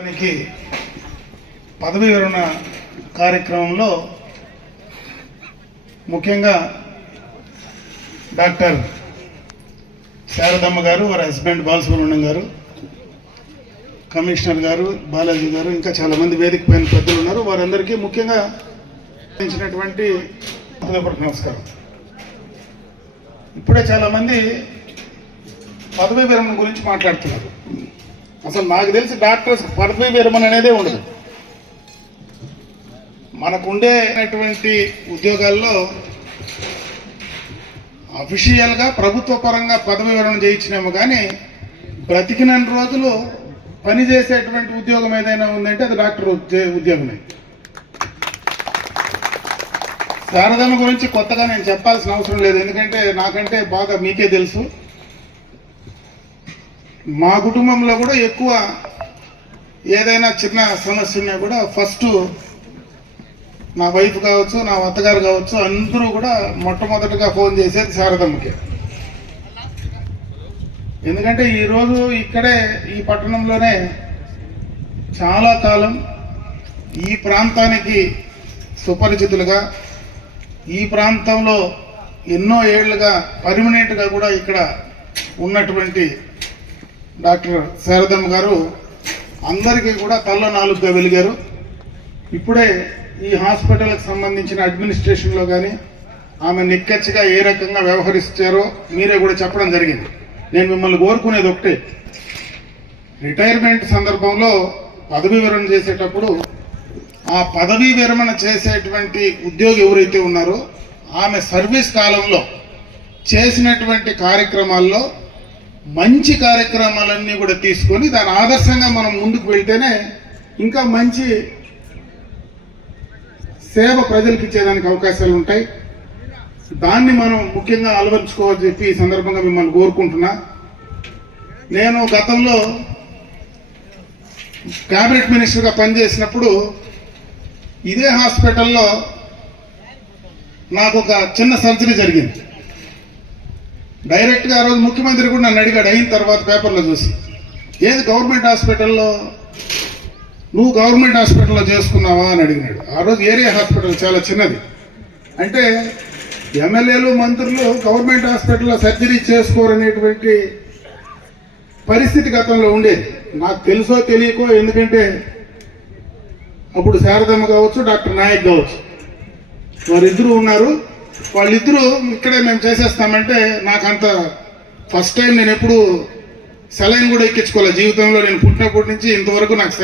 దానికి పదవి విరమణ కార్యక్రమంలో ముఖ్యంగా డాక్టర్ శారదమ్మ గారు వారి హస్బెండ్ బాలసుబ్రహ్మణ్యం గారు కమిషనర్ గారు బాలాజీ గారు ఇంకా చాలా మంది వేదిక పైన పెద్దలు ఉన్నారు. వారందరికీ ముఖ్యంగా ఇచ్చినటువంటి హృదయపూర్వక నమస్కారం. ఇప్పుడే చాలామంది పదవీ విరమణ గురించి మాట్లాడుతున్నారు. అసలు నాకు తెలిసి డాక్టర్స్ పదవీ విరమణ అనేదే ఉండదు. మనకుండేటువంటి ఉద్యోగాల్లో అఫీషియల్గా ప్రభుత్వ పరంగా పదవి విరమణ చేయించినాము కానీ బ్రతికిన రోజులు పనిచేసేటువంటి ఉద్యోగం ఏదైనా ఉందంటే అది డాక్టర్ ఉద్యోగమే. శారదమ్మ గురించి కొత్తగా నేను చెప్పాల్సిన అవసరం లేదు. ఎందుకంటే నాకంటే బాగా మీకే తెలుసు. మా కుటుంబంలో కూడా ఎక్కువ ఏదైనా చిన్న సమస్య ఉన్నా కూడా ఫస్ట్ నా వైఫ్ కావచ్చు నా అత్తగారు కావచ్చు అందరూ కూడా మొట్టమొదటిగా ఫోన్ చేసేది శారదమ్మకి. ఎందుకంటే ఈరోజు ఇక్కడే ఈ పట్టణంలోనే చాలా కాలం ఈ ప్రాంతానికి సుపరిచితులుగా ఈ ప్రాంతంలో ఎన్నో ఏళ్ళుగా పర్మనెంట్గా కూడా ఇక్కడ ఉన్నటువంటి డాక్టర్ శారదమ్మ గారు అందరికీ కూడా కళ్ళ నాలుగుగా వెలిగారు. ఇప్పుడే ఈ హాస్పిటల్కి సంబంధించిన అడ్మినిస్ట్రేషన్లో కానీ ఆమె నిక్కచ్చిగా ఏ రకంగా వ్యవహరిస్తారో మీరే కూడా చెప్పడం జరిగింది. నేను మిమ్మల్ని కోరుకునేది ఒకటే. రిటైర్మెంట్ సందర్భంలో పదవీ విరమణ చేసేటప్పుడు ఆ పదవీ విరమణ చేసేటువంటి ఉద్యోగి ఎవరైతే ఉన్నారో ఆమె సర్వీస్ కాలంలో చేసినటువంటి కార్యక్రమాల్లో మంచి కార్యక్రమాలన్నీ కూడా తీసుకొని దాని ఆదర్శంగా మనం ముందుకు వెళ్తేనే ఇంకా మంచి సేవ ప్రజలకు ఇచ్చేదానికి అవకాశాలు ఉంటాయి. దాన్ని మనం ముఖ్యంగా అలవరుచుకోవాలని చెప్పి ఈ సందర్భంగా మిమ్మల్ని కోరుకుంటున్నా. నేను గతంలో క్యాబినెట్ మినిస్టర్గా పనిచేసినప్పుడు ఇదే హాస్పిటల్లో నాకు ఒక చిన్న సర్జరీ జరిగింది. డైరెక్ట్గా ఆ రోజు ముఖ్యమంత్రి కూడా నన్ను అడిగాడు అయిన తర్వాత పేపర్లో చూసి. ఏది గవర్నమెంట్ హాస్పిటల్లో? నువ్వు గవర్నమెంట్ హాస్పిటల్లో చేసుకున్నావా అని అడిగినాడు. ఆ రోజు ఏరియా హాస్పిటల్ చాలా చిన్నది. అంటే ఎమ్మెల్యేలు మంత్రులు గవర్నమెంట్ హాస్పిటల్లో సర్జరీ చేసుకోరనేటువంటి పరిస్థితి గతంలో ఉండేది. నాకు తెలుసో తెలియకో ఎందుకంటే అప్పుడు శారదమ్మ కావచ్చు డాక్టర్ నాయక్ కావచ్చు వారిద్దరూ ఉన్నారు. వాళ్ళిద్దరూ ఇక్కడే మేము చేసేస్తామంటే నాకు అంత ఫస్ట్ టైం నేను ఎప్పుడు సెలైన్ కూడా ఎక్కించుకోవాలి జీవితంలో నేను పుట్టినప్పటి నుంచి ఇంతవరకు నాకు